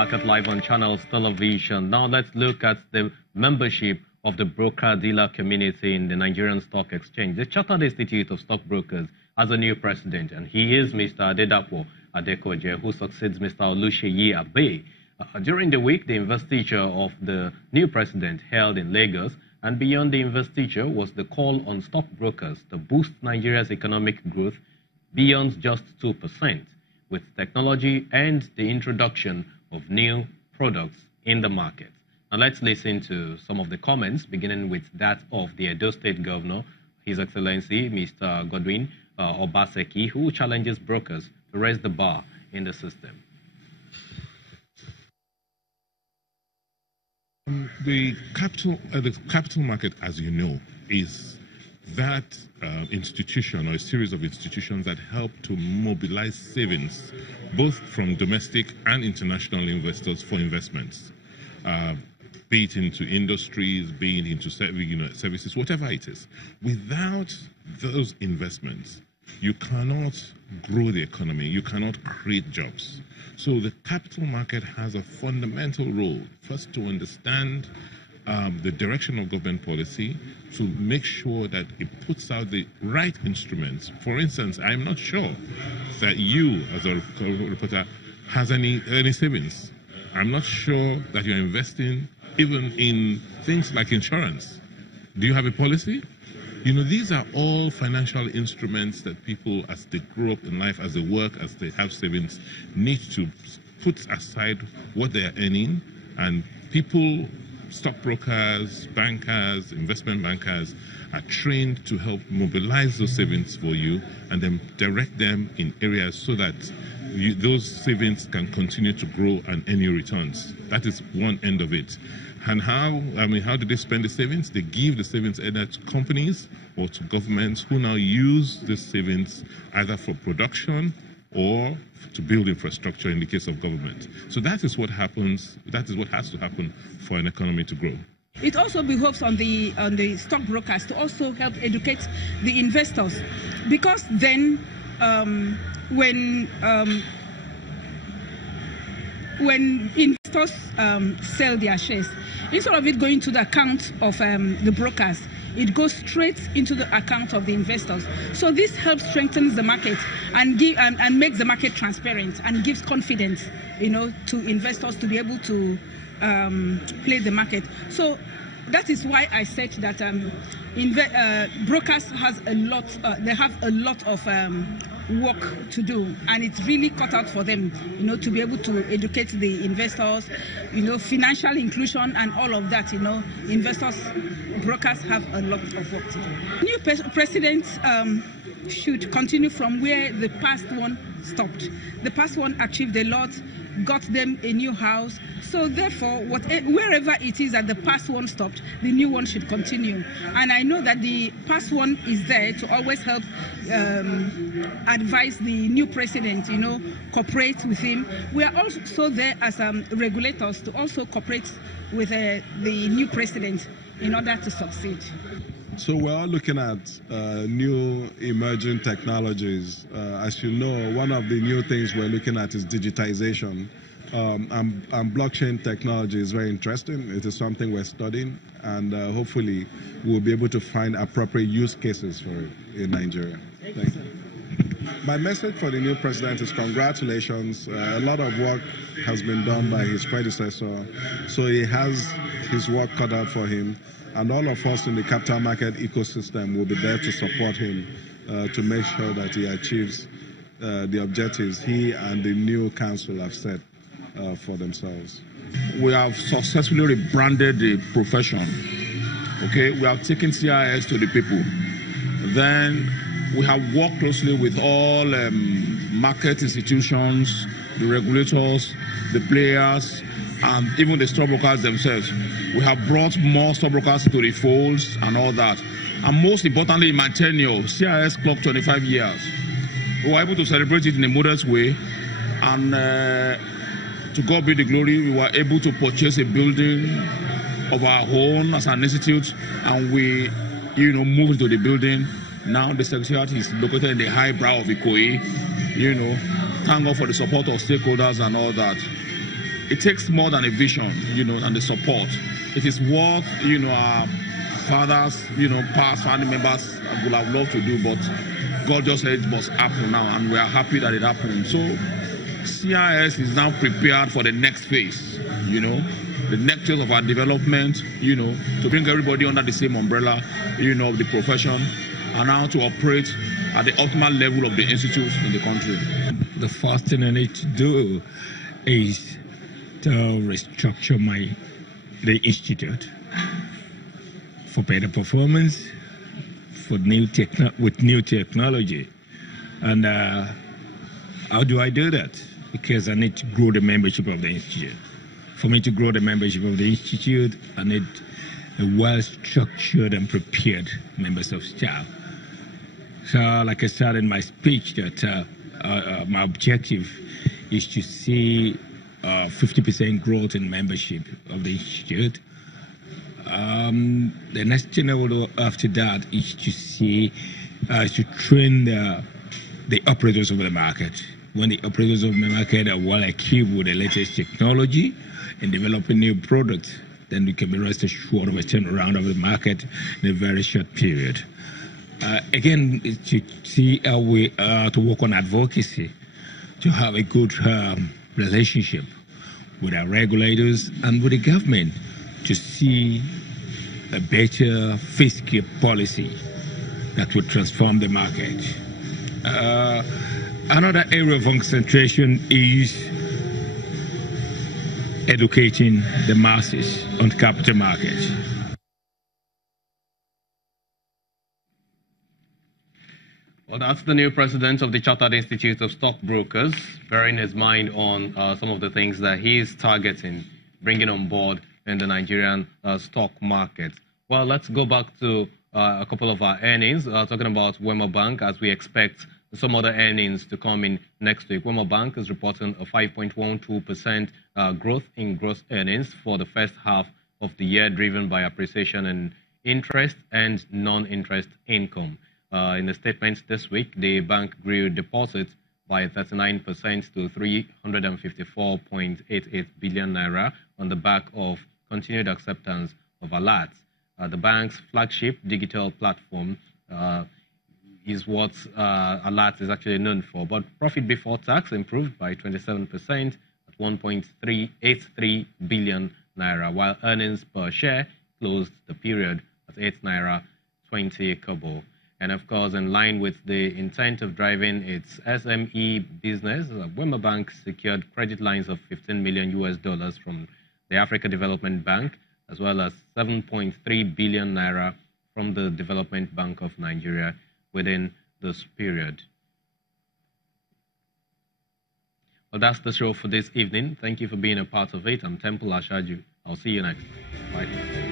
Market live on Channels Television. Now let's look at the membership of the broker-dealer community in the Nigerian Stock Exchange. The Chartered Institute of Stockbrokers has a new president, and he is Mr. Adedapo Adekoje, who succeeds Mr. Oluseyi Abe. During the week, the investiture of the new president held in Lagos, and beyond the investiture was the call on stockbrokers to boost Nigeria's economic growth beyond just 2%, with technology and the introduction of new products in the market. Now let's listen to some of the comments, beginning with that of the Edo State Governor, His Excellency Mr. Godwin Obaseki, who challenges brokers to raise the bar in the system. The capital market, as you know, is that institution or a series of institutions that help to mobilize savings, both from domestic and international investors for investments, be it into industries, be it into services, whatever it is. Without those investments, you cannot grow the economy, you cannot create jobs. So the capital market has a fundamental role, first to understand the direction of government policy, to make sure that it puts out the right instruments. For instance, I'm not sure that you, as a reporter, has any savings. I'm not sure that you're investing even in things like insurance. Do you have a policy? You know, these are all financial instruments that people, as they grow up in life, as they work, as they have savings, need to put aside what they are earning. And people, stockbrokers, bankers, investment bankers, are trained to help mobilize those savings for you and then direct them in areas so that those savings can continue to grow and earn you returns. That is one end of it. And how do they spend the savings? They give the savings either to companies or to governments who now use the savings either for production or to build infrastructure in the case of government. So that is what happens, that is what has to happen for an economy to grow. It also behoves on the stockbrokers to also help educate the investors, because then when investors sell their shares, instead of it going to the account of the brokers, it goes straight into the account of the investors. So this helps strengthen the market and makes the market transparent and gives confidence, to investors to be able to play the market. So that is why I said that brokers have a lot of work to do, and it's really cut out for them, to be able to educate the investors, financial inclusion and all of that. Brokers have a lot of work to do. New president should continue from where the past one stopped. The past one achieved a lot, got them a new house. So therefore, wherever it is that the past one stopped, the new one should continue. And I know that the past one is there to always help advise the new president, cooperate with him. We are also there as regulators to also cooperate with the new president in order to succeed. So we're all looking at new emerging technologies. As you know, one of the new things we're looking at is digitization. And blockchain technology is very interesting. It is something we're studying, and hopefully we'll be able to find appropriate use cases for it in Nigeria. Thank you. My message for the new president is congratulations. A lot of work has been done by his predecessor, so he has his work cut out for him. And all of us in the capital market ecosystem will be there to support him to make sure that he achieves the objectives he and the new council have set for themselves. We have successfully rebranded the profession. Okay, we have taken CIS to the people. Then we have worked closely with all market institutions, the regulators, the players, and even the stockbrokers themselves. We have brought more stockbrokers to the folds and all that. And most importantly, in my tenure, CIS clocked 25 years. We were able to celebrate it in a modest way, and to God be the glory, we were able to purchase a building of our own as an institute, and we, moved to the building. Now the secretariat is located in the high brow of Ikoyi. Thank God for the support of stakeholders and all that. it takes more than a vision, and the support. It is what, our fathers, past family members would have loved to do, but God just said it must happen now, and we are happy that it happened. So CIS is now prepared for the next phase, the next phase of our development, to bring everybody under the same umbrella, of the profession, and now to operate at the optimal level of the institutes in the country. The first thing I need to do is to restructure the institute for better performance, with new technology. And how do I do that? Because I need to grow the membership of the institute. For me to grow the membership of the institute, I need a well-structured and prepared members of staff. So, like I said in my speech, that my objective is to see 50% growth in membership of the institute. The next thing I will do after that is to see, to train the operators of the market. When the operators of the market are well equipped with the latest technology and developing new products, then we can be rest assured of a turnaround of the market in a very short period. Again, to see how we to work on advocacy, to have a good relationship with our regulators and with the government, to see a better fiscal policy that would transform the market. Another area of concentration is educating the masses on capital markets. Well, that's the new president of the Chartered Institute of Stockbrokers, bearing his mind on some of the things that he is targeting, bringing on board in the Nigerian stock market. Well, let's go back to a couple of our earnings, talking about Wema Bank, as we expect some other earnings to come in next week. Wema Bank is reporting a 5.12% growth in gross earnings for the first half of the year, driven by appreciation in interest and non-interest income. In the statement this week, the bank grew deposits by 39% to 354.88 billion naira on the back of continued acceptance of alerts. The bank's flagship digital platform is what Alerts is actually known for. But profit before tax improved by 27% at 1.383 billion naira, while earnings per share closed the period at 8 naira 20 kobo. And of course, in line with the intent of driving its SME business, Wema Bank secured credit lines of $15 million from the Africa Development Bank, as well as 7.3 billion naira from the Development Bank of Nigeria within this period. Well, that's the show for this evening. Thank you for being a part of it. I'm Temple Ashaju. I'll see you next. Bye.